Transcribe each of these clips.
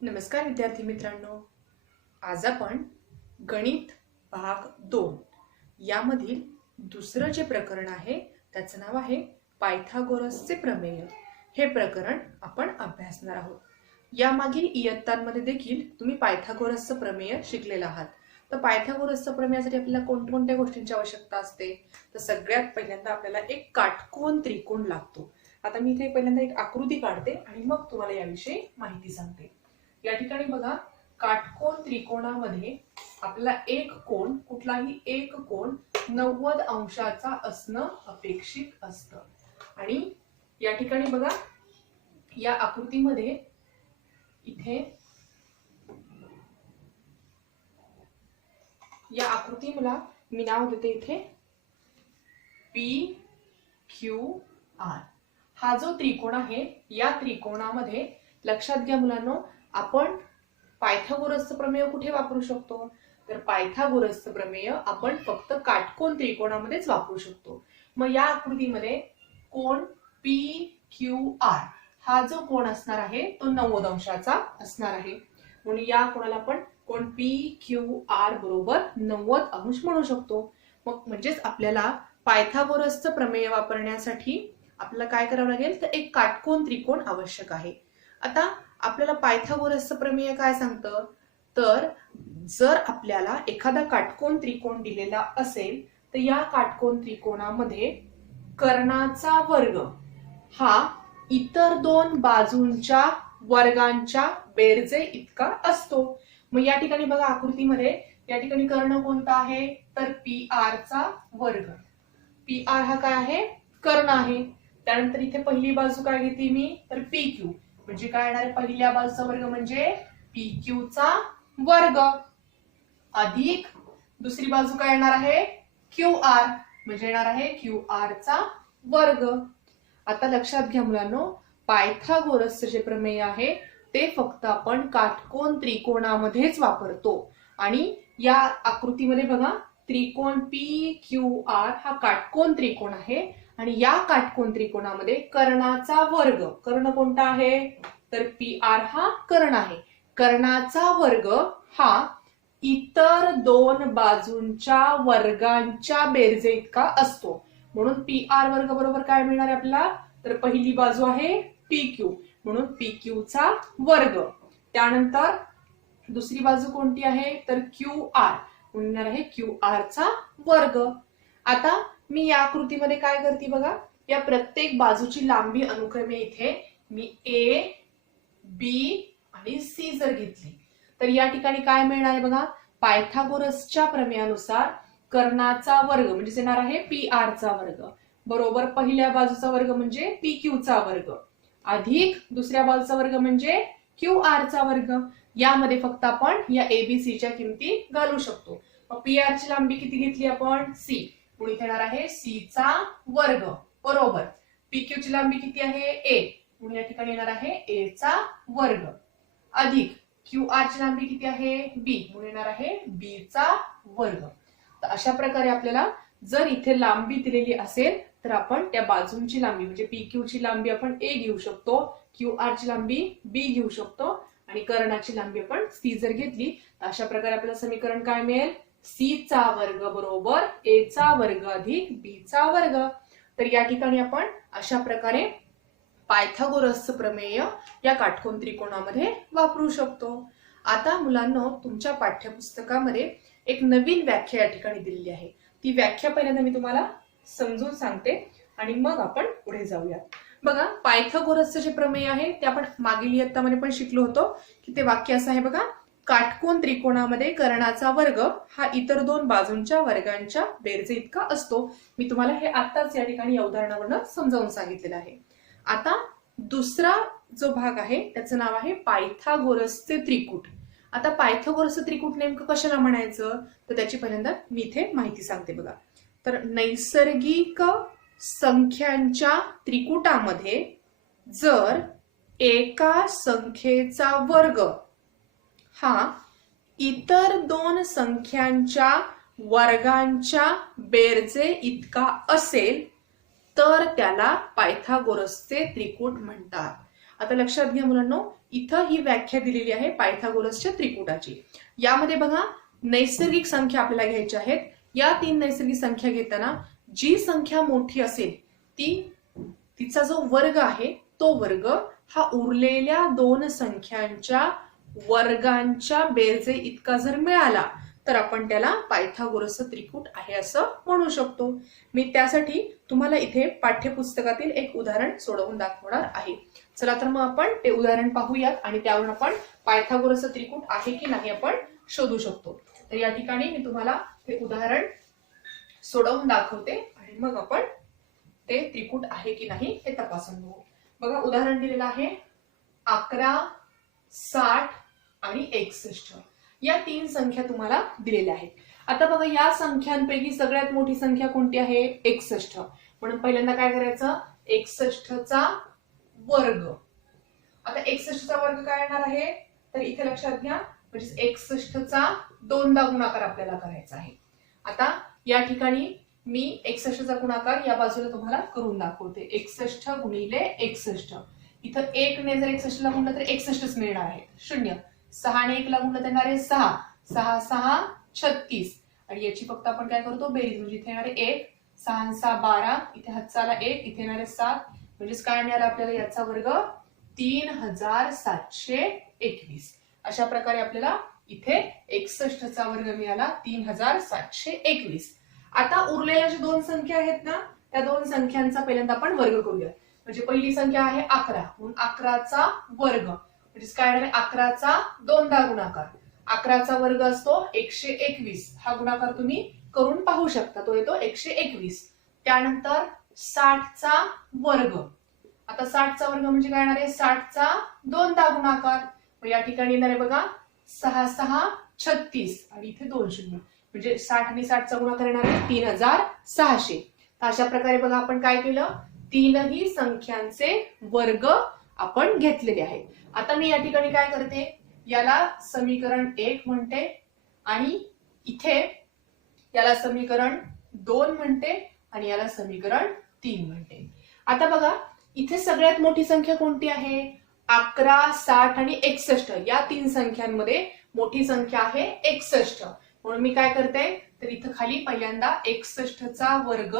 नमस्कार विद्यार्थी मित्रांनो, आज आपण गणित भाग 2 यामधील दुसरं जे प्रकरण आहे त्याचं नाव आहे पायथागोरसचे प्रमेय। हे प्रकरण आपण अभ्यासणार आहोत। यामागील इयत्तांमध्ये देखील तुम्ही पायथागोरसचं प्रमेय शिकलेला आहात। तर पायथागोरसच्या प्रमेयासाठी आपल्याला कोणत्या गोष्टींची आवश्यकता असते? तर सगळ्यात पहिल्यांदा आपल्याला एक काटकोन त्रिकोण लागतो। आता मी इथे पहिल्यांदा एक आकृती काढते आणि मग तुम्हाला याविषयी माहिती सांगते। या ठिकाणी बघा, काटकोन त्रिकोणामध्ये आपल्याला एक कोन, कुठलाही एक कोन 90 अंशाचा असणं अपेक्षित असतं। आणि या ठिकाणी बघा, या आकृतीमध्ये इथे या आकृतीला मी नाव देते इथे PQR। हा जो त्रिकोण आहे, या त्रिकोणामध्ये लक्षात घ्या मुलांनो, आपण पायथागोरसचं प्रमेय कुठे वापरू शकतो? तर पायथागोरसचं प्रमेय आपण फक्त काटकोन त्रिकोणामध्येच वापरू शकतो। मग या आकृतीमध्ये कोन PQR हा जो कोन असणार आहे तो 90 अंशाचा असणार आहे, म्हणून या कोणाला आपण कोन PQR बरोबर 90 अंश म्हणू शकतो। मग म्हणजेच आपल्याला पायथागोरसचं प्रमेय वापरण्यासाठी आपल्याला काय करावं लागेल? तर एक काटकोन त्रिकोण आवश्यक आहे। आता आपल्याला पायथागोरसचं प्रमेय काय सांगतं? तर जर आपल्याला एखादा काटकोन त्रिकोण दिलेला असेल तर या काटकोन त्रिकोणामध्ये कर्णाचा वर्ग हा इतर दोन बाजूंच्या वर्गांच्या बेरजे इतका असतो। मग या ठिकाणी बघा, आकृतीमध्ये या ठिकाणी कर्ण कोणता आहे? तर PR चा वर्ग। PR हा काय आहे? कर्ण आहे। त्यानंतर इथे पहिली बाजू काय घेते मी? तर PQ, म्हणजे काय येणार आहे? पहिल्या बाजूचा वर्ग म्हणजे PQ चा वर्ग अधिक दुसरी बाजू काय येणार आहे? QR, म्हणजे येणार आहे QR चा वर्ग। आता लक्षात घ्या मुलांनो, पायथागोरसचे जे प्रमेय आहे ते फक्त आपण काटकोन त्रिकोणामध्येच वापरतो। आणि या आकृतीमध्ये बघा, त्रिकोण PQR हा काटकोन त्रिकोण आहे आणि या काटकोन त्रिकोणामध्ये कर्णाचा वर्ग, कर्ण कोणता आहे? तर PR हा कर्ण आहे। कर्णाचा वर्ग हा इतर दोन बाजूंच्या वर्गांच्या बेरजे इतका असतो, म्हणून PR वर्ग बरोबर काय मिळणार आहे आपल्याला? तर पहिली बाजू आहे PQ, म्हणून PQ चा वर्ग। त्यानंतर दुसरी बाजू कोणती आहे? तर QR, म्हणणार आहे QR चा वर्ग। आता मी या आकृतीमध्ये काय करते बघा, या प्रत्येक बाजूची लांबी अनुक्रमे इथे मी A, B आणि C जर घेतली तर या ठिकाणी काय मिळणार आहे बघा, पायथागोरसच्या प्रमेयानुसार कर्णाचा वर्ग म्हणजे येणार आहे PR चा वर्ग बरोबर पहिल्या बाजूचा वर्ग म्हणजे PQ चा वर्ग अधिक दुसऱ्या बाजूचा वर्ग म्हणजे QR चा वर्ग। यामध्ये फक्त आपण या ABC च्या किमती घालू शकतो। मग PR ची लांबी किती घेतली आपण? C, म्हणून इथे येणार आहे C चा वर्ग बरोबर PQ ची लांबी किती आहे? A, म्हणून या ठिकाणी येणार आहे A चा वर्ग अधिक QR ची लांबी किती आहे? B, म्हणून येणार आहे B चा वर्ग। तर अशा प्रकारे आपल्याला जर इथे लांबी दिलेली असेल तर आपण त्या बाजूंची लांबी म्हणजे PQ ची लांबी आपण A घेऊ शकतो, QR ची लांबी B घेऊ शकतो आणि कर्णाची लांबी आपण C जर घेतली तर अशा प्रकारे आपल्याला समीकरण काय मिळेल? C चा वर्ग बरोबर A चा वर्ग अधिक B चा वर्ग। तर या ठिकाणी आपण अशा प्रकारे पायथागोरसचं प्रमेय या काटकोन त्रिकोणामध्ये वापरू शकतो। आता मुलांनो, तुमच्या पाठ्यपुस्तकामध्ये एक नवीन व्याख्या या ठिकाणी दिलेली आहे। ती व्याख्या पहिल्यांदा मी तुम्हाला समजून सांगते आणि मग आपण पुढे जाऊया। बघा, पायथागोरसचे जे प्रमेय आहे ते आपण मागील इयत्तामध्ये पण शिकलो होतो की ते वाक्य असं आहे बघा, काटकोन त्रिकोणामध्ये कर्णाचा वर्ग हा इतर दोन बाजूंच्या वर्गांच्या बेरजे इतका असतो। मी तुम्हाला हे आताच या ठिकाणी या उदाहरणावरून समजावून सांगितलेलं आहे। आता दुसरा जो भाग आहे त्याचं नाव आहे पायथागोरसचे त्रिकूट। आता पायथागोरसचे त्रिकूट नेमकं कशाला म्हणायचं तर त्याची पहिल्यांदा मी इथे माहिती सांगते बघा। तर नैसर्गिक संख्यांच्या त्रिकुटामध्ये जर एका संख्येचा वर्ग हा इतर दोन संख्यांच्या वर्गांच्या बेरजे इतका असेल तर त्याला पायथागोरसचे त्रिकूट म्हणतात। आता लक्षात घ्या मुलांनो, इथं ही व्याख्या दिलेली आहे पायथागोरसच्या त्रिकुटाची. यामध्ये बघा नैसर्गिक संख्या आपल्याला घ्यायच्या आहेत. या 3 नैसर्गिक संख्या घेताना जी संख्या मोठी असेल तिचा जो वर्ग आहे तो वर्ग हा उरलेल्या 2 संख्यांच्या वर्गांच्या बेरजे इतका जर मिळाला तर आपण त्याला पायथागोरसचं त्रिकूट आहे असं म्हणू शकतो. मी त्यासाठी तुम्हाला इथे पाठ्यपुस्तकातील एक उदाहरण सोडवून दाखवणार आहे. चला तर मग आपण ते उदाहरण पाहूयात आणि त्यावरून आपण पायथागोरसचं त्रिकूट आहे की नाही आपण शोधू शकतो. तर या ठिकाणी मी तुम्हाला हे उदाहरण सोडवून दाखवते आणि मग आपण ते त्रिकूट आहे की नाही हे तपासून बघू. बघा उदाहरण दिलेलं आहे 11, 60 आणि 61. या 3 संख्या तुम्हाला दिलेल्या आहेत. आता बघा या संख्यांपैकी सगळ्यात मोठी संख्या कोणती आहे 61. म्हणून पहिल्यांदा काय करायचं 61 चा वर्ग. आता 61 चा वर्ग काय येणार आहे तर इथे लक्षात घ्या म्हणजे 61 चा 2दा गुणाकार आपल्याला करायचा आहे. आता या ठिकाणी मी 61 चा गुणाकार या बाजूला तुम्हाला करून दाखवते. 61 गुणिले 61. इथं 1 ने जर 61 ला गुणलं तर 61च मिळणार आहे. 0 6 ने 1 ला गुणलं तर येणार आहे 6 6 6 36 आणि याची फक्त आपण काय करतो बेरीज म्हणजे इथे येणार आहे 1 6 6 12 इथे हातचाला 1 इथे येणार आहे 7 म्हणजे काय मिळालं आपल्याला याचा वर्ग 3721. अशा प्रकारे आपल्याला इथे 61 चा वर्ग मिळाला 3721. आता उरलेल्या ज्या 2 संख्या आहेत ना त्या 2 संख्यांचा पहिल्यांदा आपण वर्ग करूया. म्हणजे पहिली संख्या आहे 11 म्हणून 11 चा वर्ग म्हणजे काय आहे 11 चा 2दा गुणाकार. 11 चा वर्ग असतो 121. हा गुणाकार तुम्ही करून पाहू शकता तो येतो 121. त्यानंतर 60 चा वर्ग. आता 60 चा वर्ग म्हणजे काय येणार आहे 60 चा 2दा गुणाकार. या ठिकाणी येणार आहे बघा 6 6 36 आणि इथे 2 शून्य म्हणजे 60 आणि 60 चा गुणाकार येणार आहे 3600. तर अशा प्रकारे बघा आपण काय केलं 3ही संख्यांचे वर्ग आपण घेतलेले आहेत. आता मी या ठिकाणी काय करते याला समीकरण 1 म्हणते आणि इथे याला समीकरण 2 म्हणते आणि याला समीकरण 3 म्हणते. आता बघा इथे सगळ्यात मोठी संख्या कोणती आहे 11 60 आणि 61. या 3 संख्यांमध्ये मोठी संख्या आहे 61. म्हणून मी काय करते तर इथं खाली पहिल्यांदा 61 चा वर्ग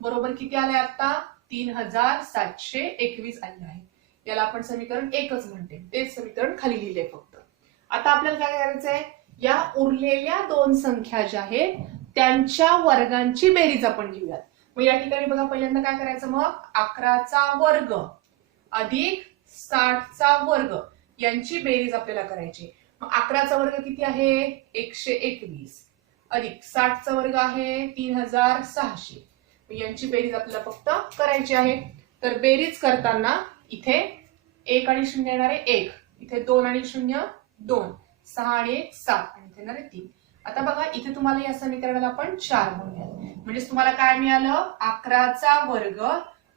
बरोबर किती आलाय आता 3721 आले आहे. याला आपण समीकरण 1च म्हणते. तेच समीकरण खाली लिहिले फक्त. आता आपल्याला काय करायचंय या उरलेल्या 2 संख्या ज्या आहेत त्यांच्या वर्गांची बेरीज आपण घेऊयात. मग या ठिकाणी बघा पहिल्यांदा काय करायचं मग 11 चा वर्ग अधिक 60 चा वर्ग यांची बेरीज आपल्याला करायची. मग 11 चा वर्ग किती आहे 121 अधिक 60 चा वर्ग आहे 3600. यांची बेरीज आपल्याला फक्त करायची आहे. तर बेरीज करताना इथे 1 आणि 0 येणार आहे 1 इथे 2 आणि 0 2 6 आणि 1 7 आणि इथे येणार आहे 3. आता बघा इथे तुम्हाला या समीकरणाला आपण 4 म्हणूया म्हणजे तुम्हाला काय मिळालं 11 चा वर्ग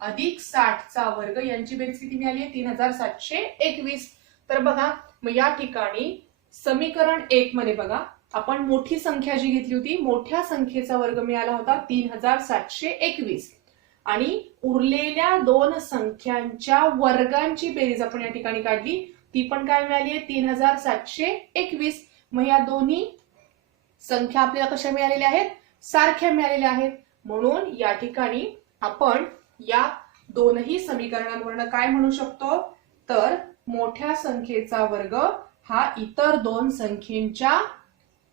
अधिक 60 चा वर्ग यांची बेरीज किती मिळाली 3721. तर बघा मग या ठिकाणी समीकरण 1 मध्ये बघा आपण मोठी संख्या जी घेतली होती मोठ्या संख्येचा वर्ग मिळाला होता 3721 आणि उरलेल्या 2 संख्यांच्या वर्गांची बेरीज आपण या ठिकाणी काढली ती पण काय मिळाली 3721. मग या दोन्ही संख्या आपल्याला कशा मिळालेल्या आहेत सारख्या मिळालेल्या आहेत. म्हणून या ठिकाणी आपण या दोनही समीकरणांवरून काय म्हणू शकतो तर मोठ्या संख्येचा वर्ग हा इतर 2 संख्येच्या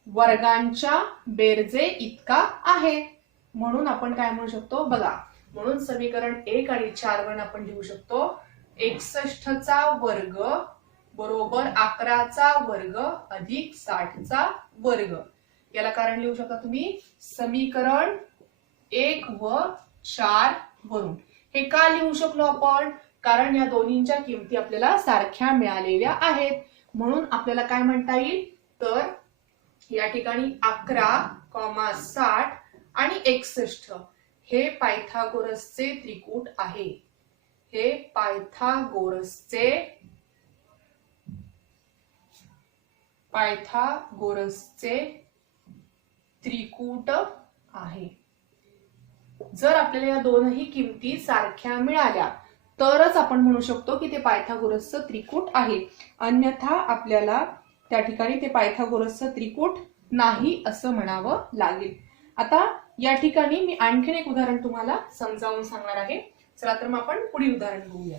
वर्गांच्या बेरजे इतका आहे. म्हणून आपण काय म्हणू शकतो बघा म्हणून समीकरण 1 आणि 4 वरून आपण लिहू शकतो 61 चा वर्ग बरोबर 11 चा वर्ग अधिक 60 चा वर्ग. याला कारण लिहू शकता तुम्ही समीकरण 1 व 4 वरून. हे का लिहू शकलो आपण कारण या दोन्हींच्या किमती आपल्याला सारख्या मिळालेल्या आहेत. म्हणून आपल्याला काय म्हणता येईल तर या ठिकाणी 11, 60 आणि 61 हे पायथागोरसचे त्रिकूट आहे. हे पायथागोरसचे त्रिकूट आहे. जर आपल्याला या दोनही किमती सारख्या मिळाल्या तरच आपण म्हणू शकतो की ते पायथागोरसचं त्रिकूट आहे. अन्यथा आपल्याला त्या ठिकाणी ते पायथागोरसचं त्रिकूट नाही असं म्हणावं लागेल. आता या ठिकाणी मी आणखीन एक उदाहरण तुम्हाला समजावून सांगणार आहे. चला तर मग आपण पुढील उदाहरण बघूया.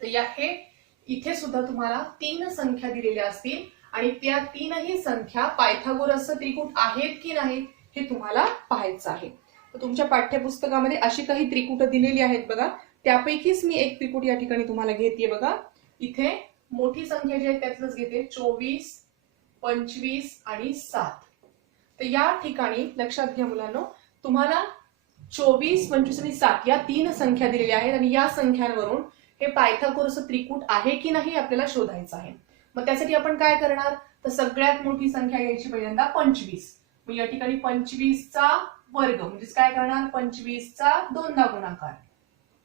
तर या हे इथे सुद्धा तुम्हाला 3 संख्या दिलेल्या असतील आणि त्या 3ही संख्या पायथागोरसचं त्रिकूट आहेत की नाही हे तुम्हाला पाहायचं आहे. तर तुमच्या पाठ्यपुस्तकामध्ये अशी काही त्रिकूट दिलेली आहेत बघा, त्यापैकीच मी एक त्रिकूट या ठिकाणी तुम्हाला घेते बघा. इथे मोठी संख्या जी आहे त्यातलंच घेते, 24, 25 आणि 7. तर या ठिकाणी लक्षात घ्या मुलांनो, तुम्हाला 24, 25 आणि 7 या 3 संख्या दिलेल्या आहेत आणि या संख्यांवरून हे पायथागोरसचं त्रिकूट आहे की नाही आपल्याला शोधायचं आहे. मग त्यासाठी आपण काय करणार, तर सगळ्यात मोठी संख्या घ्यायची पहिल्यांदा 25. मग या ठिकाणी 25चा वर्ग म्हणजेच काय करणार, 25चा 2दा गुणाकार.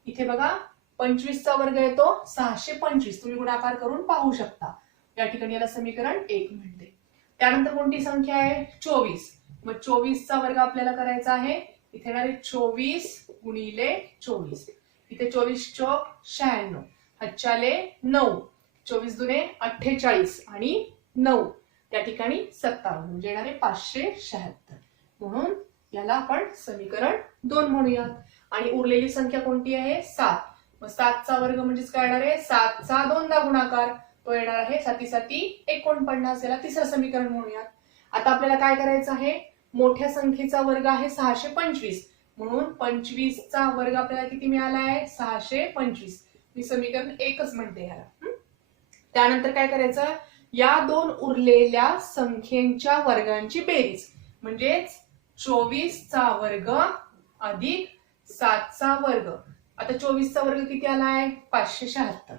इथे बघा 25चा वर्ग येतो 625. तुम्ही गुणाकार करून पाहू शकता. या ठिकाणी याला समीकरण 1 म्हणते. त्यानंतर कोणती संख्या आहे, 24. मग 24चा वर्ग आपल्याला करायचा आहे. इथे येणार आहे 24 गुणिले 24. इथे 24 चौक 96, हच्चाले 9, 24 दुने 48 आणि 9 त्या ठिकाणी 57 म्हणजे येणार आहे 576. म्हणून याला आपण समीकरण 2 म्हणूयात. आणि उरलेली संख्या कोणती आहे, 7. मग 7चा वर्ग म्हणजेच काय येणार आहे, 7चा 2दा गुणाकार, तो येणार आहे 7 7 49. याला तिसरं समीकरण म्हणूयात. आता आपल्याला काय करायचं आहे, मोठ्या संख्येचा वर्ग आहे 625 म्हणून 25चा वर्ग आपल्याला किती मिळाला आहे, 625. मी समीकरण 1च म्हणते ह्याला. त्यानंतर काय करायचं, या 2 उरलेल्या संख्येच्या वर्गांची बेरीज म्हणजेच 24चा वर्ग अधिक 7चा वर्ग. आता 24चा वर्ग किती आलाय, 576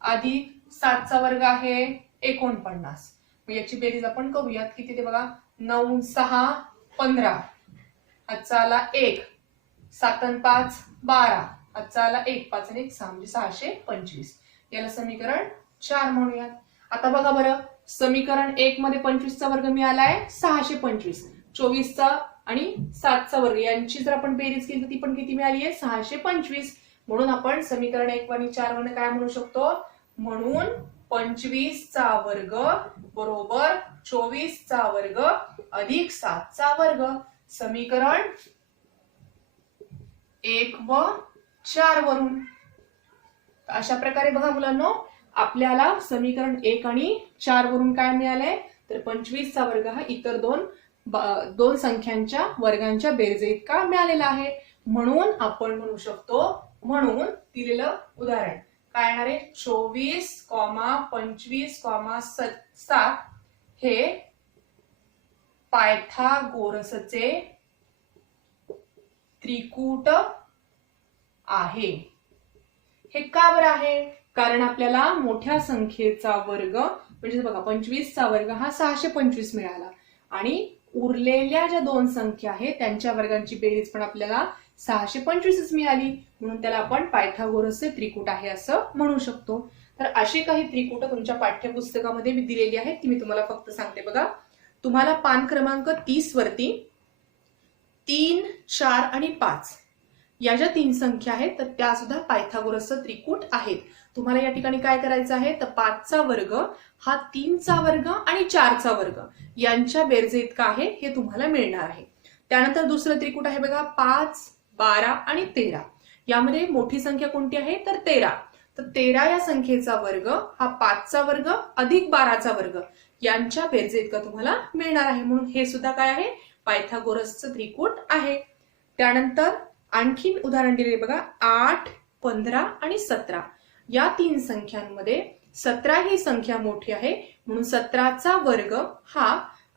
अधिक 7चा वर्ग आहे 49. मग याची बेरीज आपण करूयात. किती ते बघा, 9 6 15, आजचा आला 1, 7 आणि 5 12, आजचा आला 1, 5 आणि 1 6 म्हणजे 625. याला समीकरण 4 म्हणूयात. आता बघा बरं, समीकरण 1 मध्ये 25चा वर्ग मिळालाय 625, 24चा आणि 7चा वर्ग यांची जर आपण बेरीज केली तर ती पण किती मिळाली आहे, 625. म्हणून आपण समीकरण 1 आणि 4 मध्ये काय म्हणू शकतो, म्हणून 25चा वर्ग बरोबर 24चा वर्ग अधिक 7चा वर्ग. समीकरण 1 व 4 वरून. अशा प्रकारे बघा मुलांनो, आपल्याला समीकरण 1 आणि 4 वरून काय मिळालंय, तर 25चा वर्ग हा इतर दोन संख्यांच्या वर्गांच्या बेरजे इतका मिळालेला आहे. म्हणून आपण म्हणू शकतो, म्हणून दिलेलं उदाहरण काय येणार आहे, 24, 25, 7 हे पायथागोरसचे त्रिकूट आहे. हे का बरं आहे, कारण आपल्याला मोठ्या संख्येचा वर्ग म्हणजे बघा 25चा वर्ग हा 625 मिळाला आणि उरलेल्या ज्या 2 संख्या आहेत त्यांच्या वर्गांची बेरीज पण आपल्याला 625च मिळाली. म्हणून त्याला आपण पायथागोरसचे त्रिकूट आहे असं म्हणू शकतो. तर अशी काही त्रिकूट तुमच्या पाठ्यपुस्तकामध्ये मी दिलेली आहेत, ती मी तुम्हाला फक्त सांगते बघा. तुम्हाला पान क्रमांक 30 वरती 3, 4 आणि 5 या ज्या 3 संख्या आहेत तर त्या सुद्धा पायथागोरसचं त्रिकूट आहेत. तुम्हाला या ठिकाणी काय करायचं आहे, तर 5चा वर्ग हा 3चा वर्ग आणि 4चा वर्ग यांच्या बेरजे इतका आहे हे तुम्हाला मिळणार आहे. त्यानंतर दुसरं त्रिकूट आहे बघा, 5, 12 आणि 13. यामध्ये मोठी संख्या कोणती आहे, तर 13. तर 13 या संख्येचा वर्ग हा 5चा वर्ग अधिक 12चा वर्ग यांच्या बेरजे इतका तुम्हाला मिळणार आहे. म्हणून हे सुद्धा काय आहे, पायथागोरसचं त्रिकूट आहे. त्यानंतर आणखीन उदाहरण दिले बघा, 8, 15 आणि 17 या 3 संख्यांमध्ये 17 ही संख्या मोठी आहे म्हणून 17चा वर्ग हा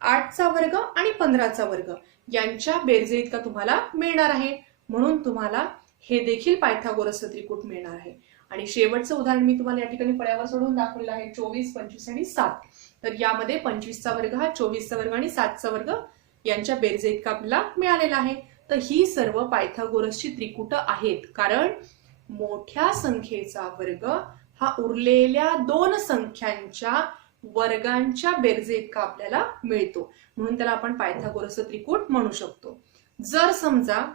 8चा वर्ग आणि 15चा वर्ग यांच्या बेरजे इतका तुम्हाला मिळणार आहे. म्हणून तुम्हाला हे देखील पायथागोरसचं त्रिकूट मिळणार आहे. आणि शेवटचं उदाहरण मी तुम्हाला या ठिकाणी फळ्यावर सोडून दाखवलेलं आहे, 24, 25 आणि 7. तर यामध्ये 25चा वर्ग हा 24चा वर्ग आणि 7चा वर्ग यांच्या बेरजे इतका आपल्याला मिळालेला आहे. तर ही सर्व पायथागोरसची त्रिकूट आहेत, कारण मोठ्या संख्येचा वर्ग हा उरलेल्या 2 संख्यांच्या वर्गांच्या बेरजे इतका आपल्याला मिळतो. म्हणून त्याला आपण पायथागोरसचं त्रिकूट म्हणू शकतो. जर समजा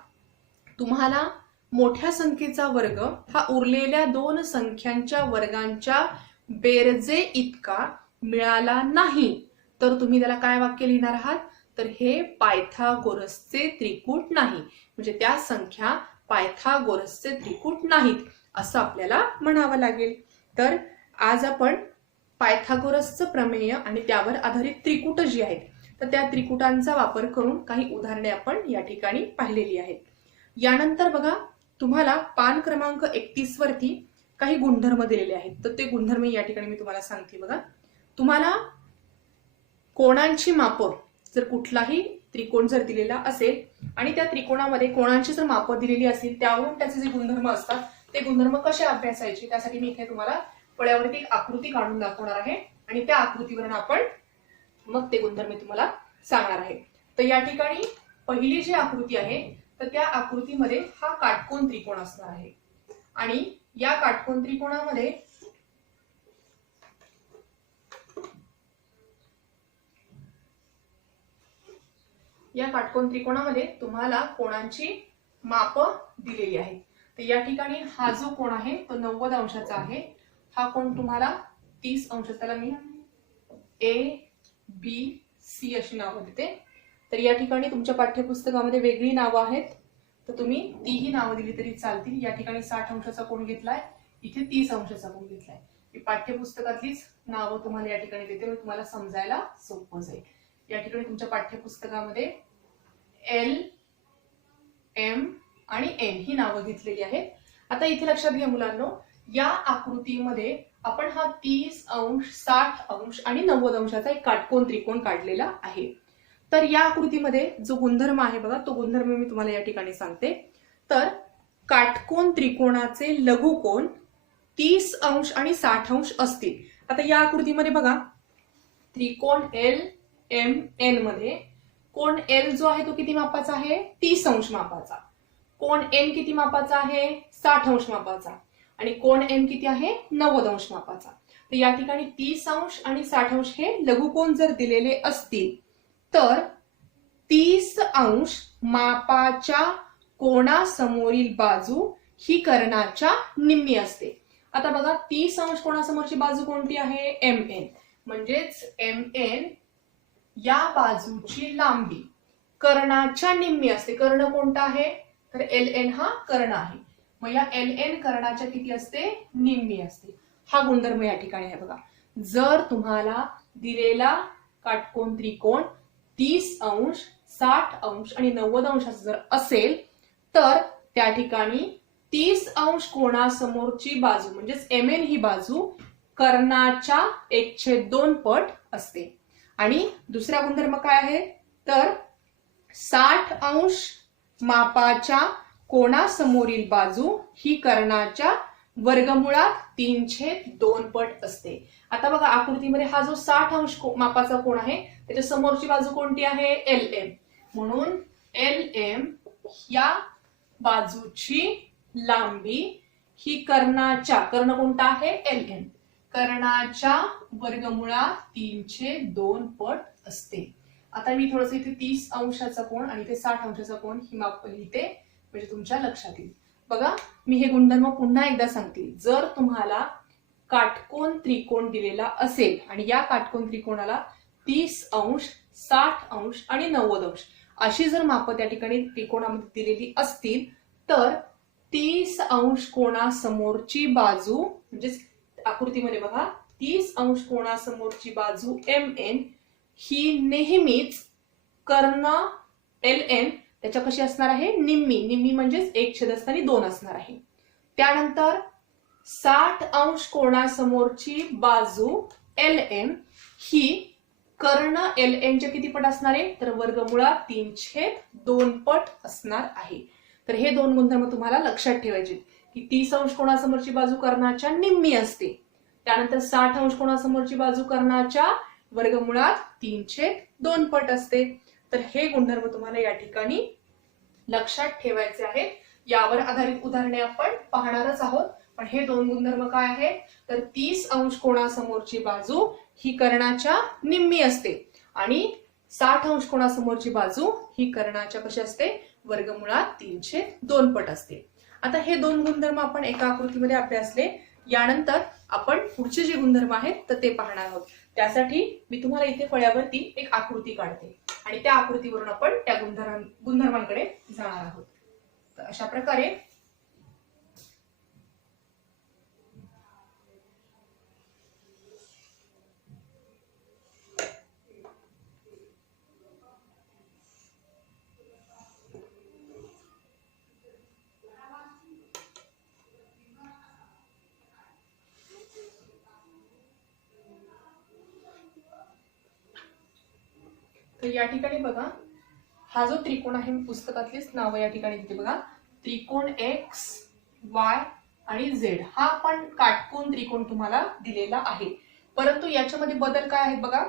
तुम्हाला मोठ्या संख्येचा वर्ग हा उरलेल्या दोन संख्यांच्या वर्गांच्या बेरजे इतका मिळाला नाही तर तुम्ही त्याला काय वाक्य लिहिणार आहात? तर हे पायथागोरसचे त्रिकूट नाही, म्हणजे त्या संख्या पायथागोरसचे त्रिकूट नाहीत असं आपल्याला म्हणावं लागेल. तर आज आपण पायथागोरसचं प्रमेय आणि त्यावर आधारित त्रिकूट जी आहेत तर त्या त्रिकुटांचा वापर करून काही उदाहरणे आपण या ठिकाणी पाहिलेली आहेत. यानंतर बघा, तुम्हाला पान क्रमांक 31 वरती काही गुणधर्म दिलेले आहेत. तर ते गुणधर्म या ठिकाणी मी तुम्हाला सांगते. बघा, तुम्हाला कोणांची मापं, जर कुठलाही त्रिकोण जर दिलेला असेल आणि त्या त्रिकोणामध्ये कोणांची जर मापं दिलेली असतील त्यावरून त्याचे जे गुणधर्म असतात ते गुणधर्म कसे अभ्यासायचे त्यासाठी मी इथे तुम्हाला फळ्यावरती एक आकृती काढून दाखवणार आहे आणि त्या आकृतीवरून आपण मग ते गुणधर्म तुम्हाला सांगणार आहे. तर या ठिकाणी पहिली जी आकृती आहे तर त्या आकृतीमध्ये हा काटकोन त्रिकोण असणार आहे आणि या काटकोन त्रिकोणामध्ये तुम्हाला कोणांची मापं दिलेली आहेत. तर या ठिकाणी हा जो कोण आहे तो 90 अंशाचा आहे. हा कोण तुम्हाला 30 अंशाचा, मी ABC अशी नावं देते. तर या ठिकाणी तुमच्या पाठ्यपुस्तकामध्ये वेगळी नावं आहेत तर तुम्ही तीही नावं दिली तरी चालतील. या ठिकाणी 60 अंशाचा कोण घेतलाय, इथे 30 अंशाचा कोण घेतलाय. ही पाठ्यपुस्तकातलीच नावं तुम्हाला या ठिकाणी देते म्हणजे तुम्हाला समजायला सोपं जाईल. या ठिकाणी तुमच्या पाठ्यपुस्तकामध्ये L, M आणि N ही नावं घेतलेली आहेत. आता इथे लक्षात घ्या मुलांनो, या आकृतीमध्ये आपण हा 30 अंश, 60 अंश आणि 90 अंशाचा एक काटकोन त्रिकोण काढलेला आहे. तर या आकृतीमध्ये जो गुणधर्म आहे बघा, तो गुणधर्म मी तुम्हाला या ठिकाणी सांगते. तर काटकोन त्रिकोणाचे लघुकोन 30 अंश आणि 60 अंश असतील. आता या आकृतीमध्ये बघा, त्रिकोण LMN मध्ये कोण L जो आहे तो किती मापाचा आहे, 30 अंश मापाचा. कोण N किती मापाचा आहे, 60 अंश मापाचा. आणि कोण M किती आहे, 90 अंश मापाचा. तर या ठिकाणी 30 अंश आणि 60 अंश हे लघुकोन जर दिलेले असतील तर 30 अंश मापाच्या कोणासमोरील बाजू ही कर्णाच्या निम्मी असते. आता बघा, 30 अंश कोणासमोरची बाजू कोणती आहे, MN. म्हणजेच MN या बाजूची लांबी कर्णाच्या निम्मी असते. कर्ण कोणता आहे, तर LN हा कर्ण आहे. मग या LN कर्णाच्या किती असते, निम्मी असते. हा गुणधर्म या ठिकाणी आहे बघा. जर तुम्हाला दिलेला काटकोन त्रिकोण 30 अंश, 60 अंश आणि 90 अंशाचा जर असेल तर त्या ठिकाणी 30 अंश कोणासमोरची बाजू म्हणजेच MN ही बाजू कर्णाच्या 1/2 पट असते. आणि दुसरा गुणधर्म काय आहे, तर 60 अंश मापाच्या कोणासमोरील बाजू ही कर्णाच्या वर्गमुळात 3/2 पट असते. आता बघा, आकृतीमध्ये हा जो 60 अंश मापाचा कोण आहे त्याच्या समोरची बाजू कोणती आहे, LM. म्हणून LM या बाजूची लांबी ही कर्णाच्या, कर्ण कोणता आहे, LN, कर्णाच्या वर्गमुळात 3/2 पट असते. आता मी थोडंसं इथे 30 अंशाचा कोण आणि इथे 60 अंशाचा कोण ही माप लिहिते म्हणजे तुमच्या लक्षात येईल. बघा, मी हे गुणधर्म पुन्हा एकदा सांगते. जर तुम्हाला काटकोन त्रिकोण दिलेला असेल आणि या काटकोन त्रिकोणाला 30 अंश, 60 अंश आणि 90 अंश अशी जर मापं त्या ठिकाणी त्रिकोणामध्ये दिलेली असतील तर 30 अंश कोणासमोरची बाजू म्हणजेच आकृतीमध्ये बघा, 30 अंश कोणासमोरची बाजू MN ही नेहमीच कर्ण LN त्याच्या कशी असणार आहे, निम्मी. निम्मी म्हणजेच 1/2 असणार आहे. त्यानंतर 60 अंश कोणासमोरची बाजू LM ही कर्ण LN चे किती पट असणार आहे, तर वर्गमुळात 3/2 पट असणार आहे. तर हे दोन गुणधर्म तुम्हाला लक्षात ठेवायचे की 30 अंश कोणासमोरची बाजू कर्णाच्या निम्मी असते. त्यानंतर 60 अंश कोणासमोरची बाजू कर्णाच्या वर्गमुळात 3/2 पट असते. तर हे गुणधर्म तुम्हाला या ठिकाणी लक्षात ठेवायचे आहेत. यावर आधारित उदाहरणे आपण पाहणारच आहोत. पण हे दोन गुणधर्म काय आहेत, तर 30 अंश कोणासमोरची बाजू ही कर्णाच्या निम्मी असते आणि 60 अंश कोणासमोरची बाजू ही कर्णाच्या कशी असते, वर्गमुळात 3/2 पट असते. आता हे 2 गुणधर्म आपण एका आकृतीमध्ये अभ्यासले. यानंतर आपण पुढचे जे गुणधर्म आहेत तर ते पाहणार आहोत. त्यासाठी मी तुम्हाला इथे फळ्यावरती एक आकृती काढते आणि त्या आकृतीवरून आपण त्या गुणधर्मांकडे जाणार आहोत. तर अशा प्रकारे तर या ठिकाणी बघा, हा जो त्रिकोण आहे पुस्तकातलीच नाव या ठिकाणी दिली बघा. त्रिकोण एक्स, वाय आणि झेड हा आपण काटकोन त्रिकोण तुम्हाला दिलेला आहे. परंतु याच्यामध्ये बदल काय आहेत बघा.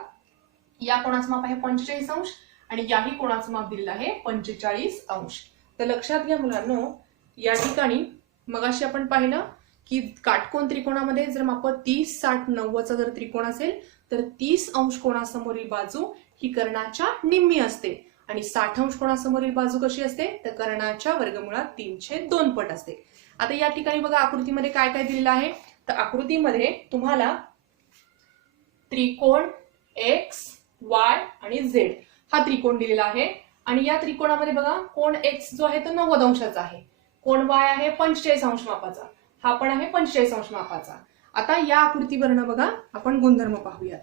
या कोणाचं माप आहे 45 अंश आणि याही कोणाचं माप दिलेलं आहे 45 अंश. तर लक्षात घ्या मुलांनो, या ठिकाणी मगाशी आपण पाहिलं की काटकोन त्रिकोणामध्ये जर माप 30, 60, 90चा जर त्रिकोण असेल तर 30 अंश कोणासमोरील बाजू ही कर्णाच्या निम्मी असते आणि 60 अंश कोणासमोरील बाजू कशी असते तर कर्णाच्या वर्गमुळात 3/2 पट असते. आता या ठिकाणी बघा आकृतीमध्ये काय काय दिलेलं आहे. तर आकृतीमध्ये तुम्हाला त्रिकोण एक्स, वाय आणि झेड हा त्रिकोण दिलेला आहे आणि या त्रिकोणामध्ये बघा कोण एक्स जो आहे तो 90 अंशाचा आहे, कोण वाय आहे 45 अंश मापाचा, हा पण आहे 45 अंश मापाचा. आता या आकृतीवरनं बघा आपण गुणधर्म पाहूयात.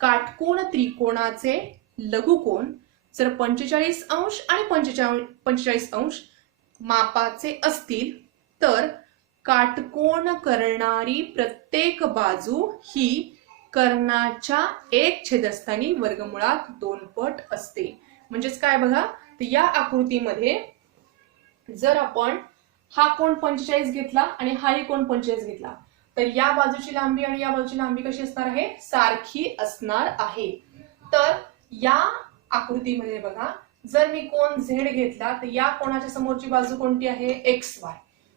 काटकोन त्रिकोणाचे लघुकोन जर 45 अंश आणि 45 अंश मापाचे असतील तर काटकोन करणारी प्रत्येक बाजू ही कर्णाच्या 1/2 वर्गमुळात 2 पट असते. म्हणजेच काय बघा, तर या आकृतीमध्ये जर आपण हा कोण 45 घेतला आणि हाही कोण 45 घेतला तर या बाजूची लांबी आणि या बाजूची लांबी कशी असणार आहे, सारखी असणार आहे. तर या आकृतीमध्ये बघा, जर मी कोण झेड घेतला तर या कोणाच्या समोरची बाजू कोणती आहे एक्स वाय,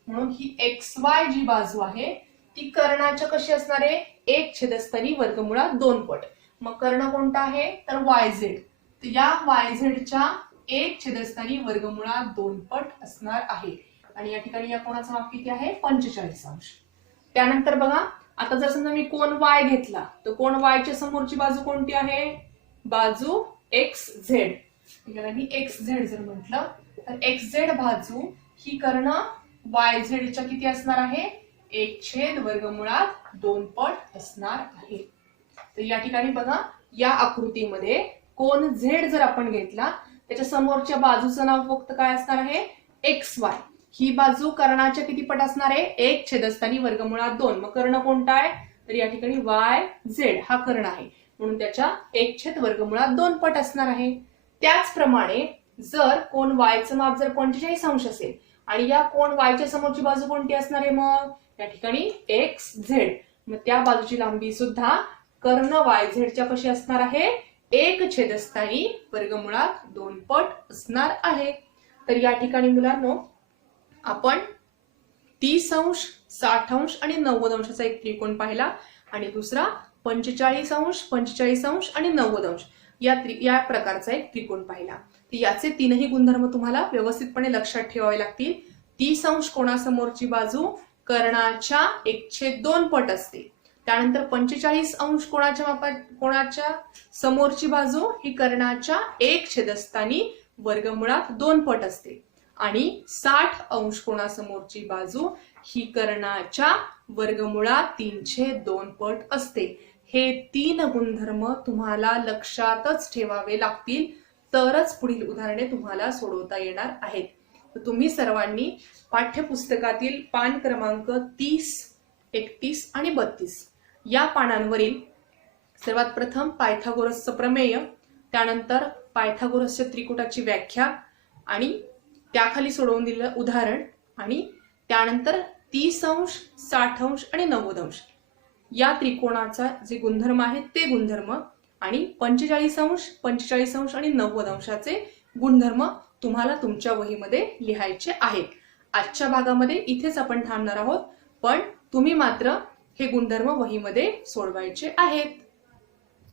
म्हणून ही एक्स वाय जी बाजू आहे ती कर्णाच्या कशी असणार आहे 1/2 वर्गमुळात 2 पट. मग कर्ण कोणता आहे तर वाय झेड, तर या वाय झेडच्या 1/2 वर्गमुळात 2 पट असणार आहे आणि या ठिकाणी या कोणाचं माप किती आहे 45 अंश. त्यानंतर बघा, आता जर समजा मी कोण वाय घेतला तर कोण वायच्या समोरची बाजू कोणती आहे, बाजू एक्स झेड. मी एक्स झेड जर म्हटलं तर एक्स झेड बाजू ही कर्ण वाय झेडच्या किती असणार आहे 1/वर्गमुळात 2 पट असणार आहे. तर या ठिकाणी बघा, या आकृतीमध्ये कोण झेड जर आपण घेतला त्याच्या समोरच्या बाजूचं नाव फक्त काय असणार आहे एक्स वाय. ही बाजू कर्णाच्या किती पट असणार आहे 1/2 वर्गमुळात 2. मग कर्ण कोणता आहे तर या ठिकाणी वाय झेड हा कर्ण आहे म्हणून त्याच्या 1/वर्गमुळात 2 पट असणार आहे. त्याचप्रमाणे जर कोण वायचं माप जर 45 अंश असेल आणि या कोण वायच्या समोरची बाजू कोणती असणार आहे मग या ठिकाणी एक्स झेड, मग त्या बाजूची लांबी सुद्धा कर्ण वाय झेडच्या कशी असणार आहे 1/2 वर्गमुळात 2 पट असणार आहे. तर या ठिकाणी मुलांनो आपण 30 अंश, 60 अंश आणि 90 अंशाचा एक त्रिकोण पाहिला आणि दुसरा 45 अंश, 45 अंश आणि 90 अंश या प्रकारचा एक त्रिकोण पाहिला. याचे तीनही गुणधर्म तुम्हाला व्यवस्थितपणे लक्षात ठेवावे लागतील. 30 अंश कोणासमोरची बाजू कर्णाच्या 1/2 पट असते. त्यानंतर 45 अंश कोणाच्या समोरची बाजू ही कर्णाच्या 1/2 वर्गमुळात 2 पट असते आणि 60 अंश कोणासमोरची बाजू ही कर्णाच्या वर्गमुळात 3/2 पट असते. हे 3 गुणधर्म तुम्हाला लक्षातच ठेवावे लागतील तरच पुढील उदाहरणे तुम्हाला सोडवता येणार आहेत. तर तुम्ही सर्वांनी पाठ्यपुस्तकातील पान क्रमांक 30, 31 आणि 32 या पानांवरील सर्वात प्रथम पायथागोरसचं प्रमेय, त्यानंतर पायथागोरसच्या त्रिकुटाची व्याख्या आणि त्याखाली सोडवून दिलेलं उदाहरण आणि त्यानंतर 30 अंश, 60 अंश आणि 90 अंश या त्रिकोणाचा जे गुणधर्म आहेत ते गुणधर्म आणि 45 अंश, 45 अंश आणि 90 अंशाचे गुणधर्म तुम्हाला तुमच्या वहीमध्ये लिहायचे आहेत. आजच्या भागामध्ये इथेच आपण थांबणार आहोत, पण तुम्ही मात्र हे गुणधर्म वहीमध्ये सोडवायचे आहेत.